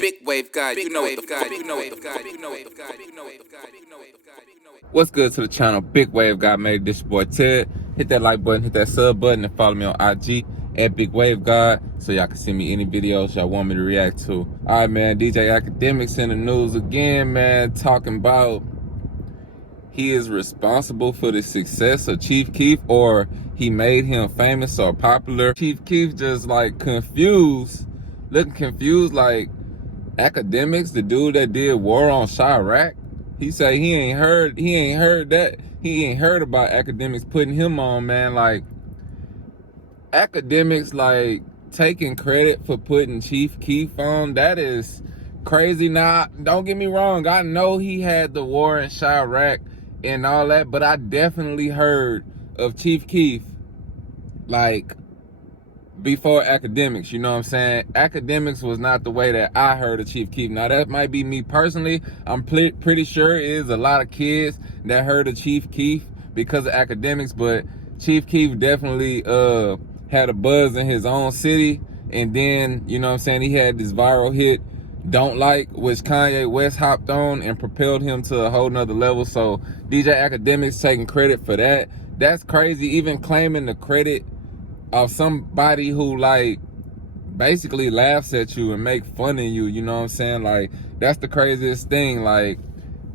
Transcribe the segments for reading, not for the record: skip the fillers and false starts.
big wave guy. You know what the fuck. You know what the fuck. You know what the fuck. You know what the fuck. You know what the fuck. What's good to the channel? Big Wave God made this your boy Ted. Hit that like button, hit that sub button, and follow me on IG at Big Wave God so y'all can send me any videos y'all want me to react to. All right, man. DJ AKADEMIKS in the news again, man. Talking about he is responsible for the success of Chief Keef, or he made him famous or popular. Chief Keef just like confused, looking confused, like AKADEMIKS, the dude that did War on Chirac. He said he ain't heard that. He ain't heard about AKADEMIKS putting him on, man. Like, AKADEMIKS, like, taking credit for putting Chief Keef on, that is crazy. Now, don't get me wrong. I know he had the War in Chirac and all that, but I definitely heard of Chief Keef, like, before AKADEMIKS, you know what I'm saying? AKADEMIKS was not the way that I heard of Chief Keef. Now, that might be me personally. I'm pretty sure it is a lot of kids that heard of Chief Keef because of AKADEMIKS, but Chief Keef definitely had a buzz in his own city. And then, you know what I'm saying, he had this viral hit, Don't Like, which Kanye West hopped on and propelled him to a whole nother level. So DJ AKADEMIKS taking credit for that. That's crazy, even claiming the credit of somebody who, like, basically laughs at you and make fun of you, you know what I'm saying? Like, that's the craziest thing. Like,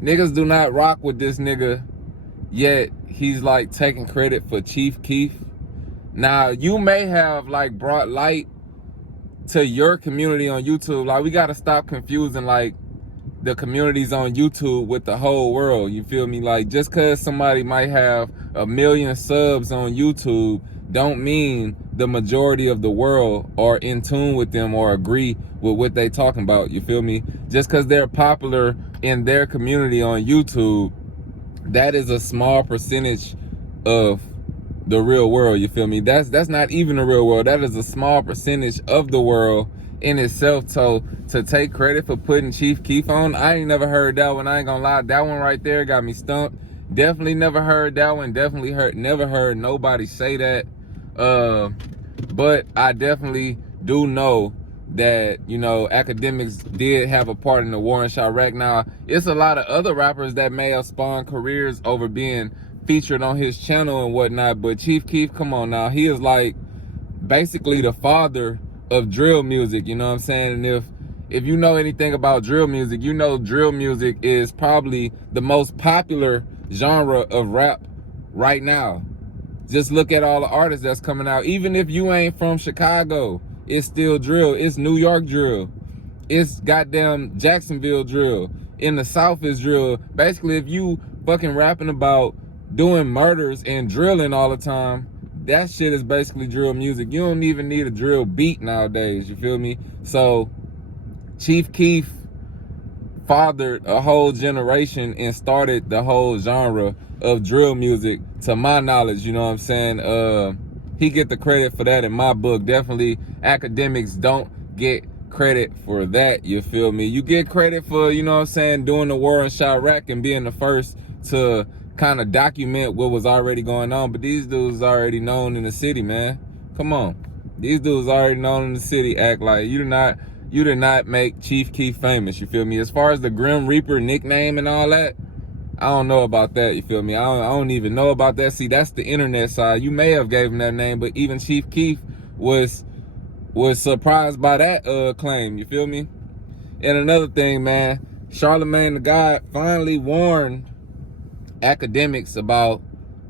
niggas do not rock with this nigga, yet he's, like, taking credit for Chief Keef. Now, you may have, like, brought light to your community on YouTube. Like, we gotta stop confusing, like, the communities on YouTube with the whole world, you feel me? Like, just cause somebody might have 1 million subs on YouTube don't mean the majority of the world are in tune with them or agree with what they talking about, you feel me? Just because they're popular in their community on YouTube, that is a small percentage of the real world, you feel me? That's not even the real world. That is a small percentage of the world in itself. So to take credit for putting Chief Keef on, I ain't never heard that one. I ain't gonna lie, that one right there got me stumped. Definitely never heard that one. Definitely never heard nobody say that. But I definitely do know that, you know, AKADEMIKS did have a part in the War in Chirac. Now, it's a lot of other rappers that may have spawned careers over being featured on his channel and whatnot, but Chief Keef, come on now, he is like basically the father of drill music, you know what I'm saying? And if you know anything about drill music, you know drill music is probably the most popular genre of rap right now. Just look at all the artists that's coming out. Even if you ain't from Chicago, it's still drill. It's New York drill. It's goddamn Jacksonville drill. In the South is drill. Basically, if you fucking rapping about doing murders and drilling all the time, that shit is basically drill music. You don't even need a drill beat nowadays, you feel me? So Chief Keef fathered a whole generation and started the whole genre of drill music, to my knowledge, you know what I'm saying? He get the credit for that in my book. Definitely AKADEMIKS don't get credit for that, you feel me? You get credit for, you know what I'm saying, doing the War in Chirac and being the first to kind of document what was already going on, but these dudes already known in the city, man. Come on. These dudes already known in the city. Act like you did not make Chief Keef famous, you feel me? As far as the Grim Reaper nickname and all that, I don't know about that, you feel me? I don't even know about that. See, that's the internet side. You may have gave him that name, but even Chief Keef was surprised by that claim, you feel me? And another thing, man, Charlemagne the God finally warned AKADEMIKS about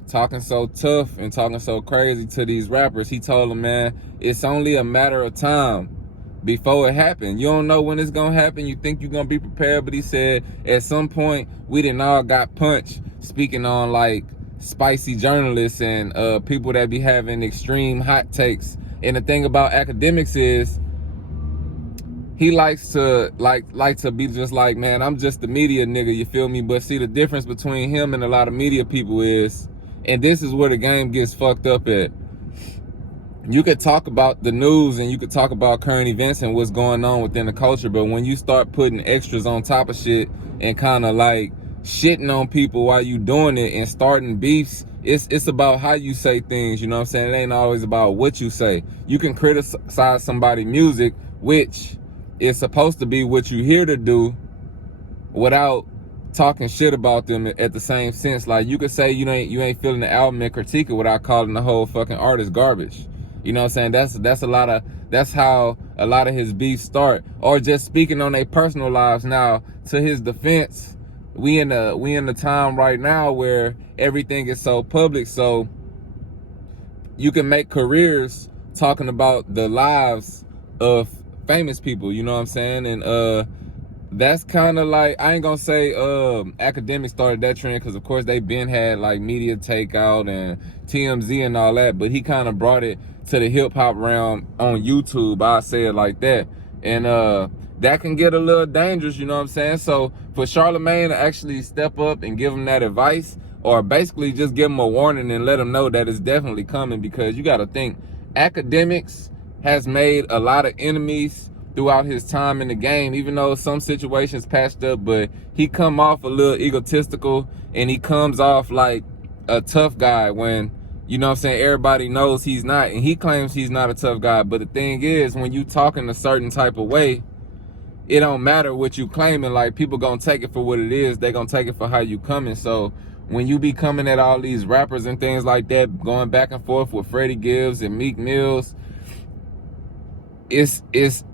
talking so tough and talking so crazy to these rappers. He told them, man, it's only a matter of time before it happened. You don't know when it's gonna happen. You think you're gonna be prepared, but he said at some point we done all got punched, speaking on like spicy journalists and people that be having extreme hot takes. And the thing about AKADEMIKS is he likes to like to be just like, man, I'm just the media nigga, you feel me? But see, the difference between him and a lot of media people is, and this is where the game gets fucked up at, you could talk about the news and you could talk about current events and what's going on within the culture, but when you start putting extras on top of shit and kind of like shitting on people while you doing it and starting beefs, it's about how you say things, you know what I'm saying? It ain't always about what you say. You can criticize somebody's music, which it's supposed to be what you here to do without talking shit about them at the same sense. Like, you could say you ain't feeling the album and critique it without calling the whole fucking artist garbage. You know what I'm saying? That's how a lot of his beefs start. Or just speaking on their personal lives. Now, to his defense, we in the time right now where everything is so public, so you can make careers talking about the lives of famous people, you know what I'm saying? And that's kind of like, I ain't gonna say Akademiks started that trend, because of course they been had like Media Takeout and TMZ and all that, but he kind of brought it to the hip-hop realm on YouTube, I say it like that. And that can get a little dangerous, you know what I'm saying? So for Charlemagne to actually step up and give him that advice, or basically just give him a warning and let him know that it's definitely coming, because you got to think, Akademiks has made a lot of enemies throughout his time in the game, even though some situations patched up, but he come off a little egotistical, and he comes off like a tough guy when, you know what I'm saying, everybody knows he's not, and he claims he's not a tough guy. But the thing is, when you talk in a certain type of way, it don't matter what you claiming. Like, people gonna take it for what it is. They gonna take it for how you coming. So when you be coming at all these rappers and things like that, going back and forth with Freddie Gibbs and Meek Mills, it's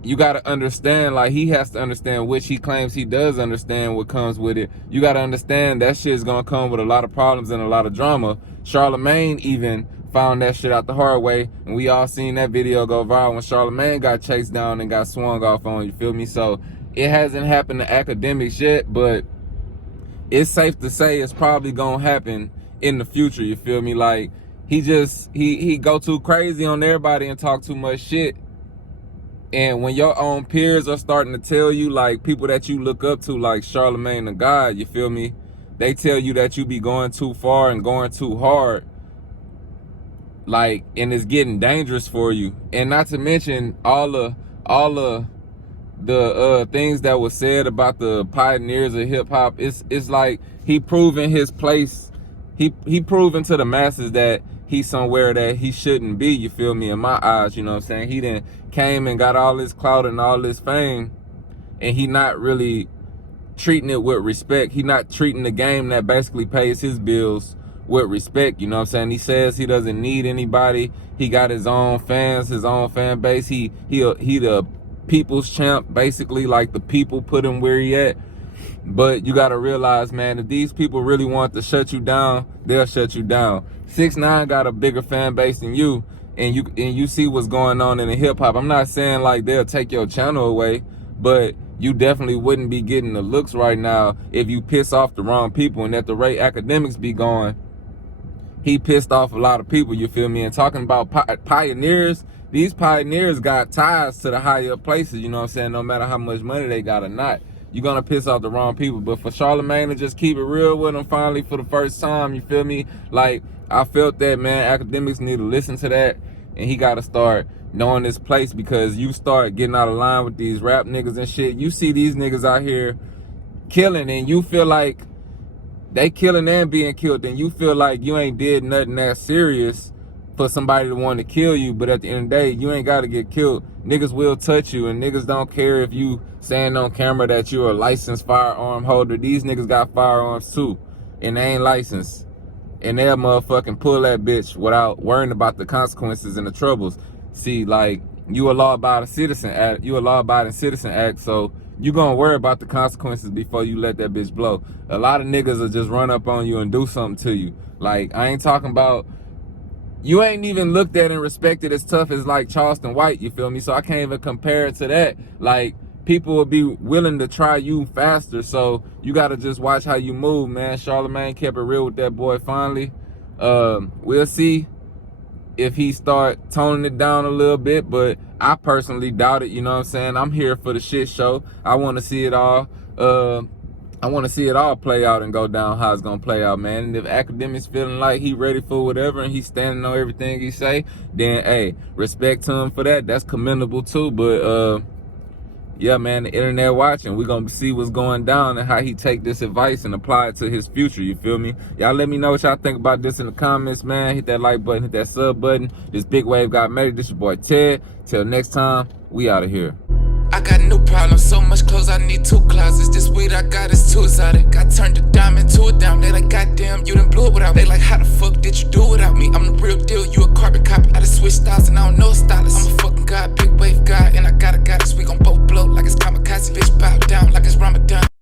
you gotta understand, like, he has to understand, which he claims he does understand what comes with it. You gotta understand that shit's gonna come with a lot of problems and a lot of drama. Charlemagne even found that shit out the hard way, and we all seen that video go viral when Charlemagne got chased down and got swung off on, you feel me? So it hasn't happened to Akademiks yet, but it's safe to say it's probably gonna happen in the future, you feel me? Like, he go too crazy on everybody and talk too much shit. And when your own peers are starting to tell you, like, people that you look up to, like Charlemagne the God, you feel me? They tell you that you be going too far and going too hard, like, and it's getting dangerous for you. And not to mention all the things that was said about the pioneers of hip hop. It's like he proving his place. He proving to the masses that he's somewhere that he shouldn't be, you feel me, in my eyes, you know what I'm saying? He then came and got all this clout and all this fame, and he not really treating it with respect. He not treating the game that basically pays his bills with respect, you know what I'm saying? He says he doesn't need anybody. He got his own fans, his own fan base. He the people's champ, basically, like the people put him where he at. But you gotta realize, man, if these people really want to shut you down, they'll shut you down. 6ix9ine got a bigger fan base than you, and you see what's going on in the hip hop. I'm not saying like they'll take your channel away, but you definitely wouldn't be getting the looks right now if you piss off the wrong people. And at the rate Akademiks be going, he pissed off a lot of people, you feel me? And talking about pioneers, these pioneers got ties to the higher places, you know what I'm saying? No matter how much money they got or not, you're gonna piss off the wrong people. But for Charlemagne to just keep it real with him finally for the first time, you feel me? Like, I felt that, man, Akademiks need to listen to that, and he gotta start knowing his place, because you start getting out of line with these rap niggas and shit. You see these niggas out here killing, and you feel like they killing and being killed, and you feel like you ain't did nothing that serious for somebody to want to kill you. But at the end of the day, you ain't got to get killed. Niggas will touch you, and niggas don't care if you saying on camera that you're a licensed firearm holder. These niggas got firearms too, and they ain't licensed, and they'll motherfucking pull that bitch without worrying about the consequences and the troubles. See, like, you a law-abiding citizen act, so you gonna worry about the consequences before you let that bitch blow. A lot of niggas will just run up on you and do something to you. Like, I ain't talking about, you ain't even looked at and respected as tough as like Charleston White, you feel me? So I can't even compare it to that. Like, people will be willing to try you faster, so you gotta just watch how you move, man. Charlemagne kept it real with that boy finally. We'll see if he start toning it down a little bit, but I personally doubt it, you know what I'm saying? I'm here for the shit show. I want to see it all. I want to see it all play out and go down how it's gonna play out, man. And if Akademiks feeling like he ready for whatever and he's standing on everything he say, then hey, respect to him for that. That's commendable too. But yeah, man, the internet watching. We're going to see what's going down and how he take this advice and apply it to his future, you feel me? Y'all let me know what y'all think about this in the comments, man. Hit that like button, hit that sub button. This Big Wave got made. This your boy Ted. Till next time, we out of here. I got new problems, so much clothes, I need 2 closets. This weed I got is too exotic. I turned a diamond to a dime. They like, goddamn, you done blew it without. They like, how the fuck did you do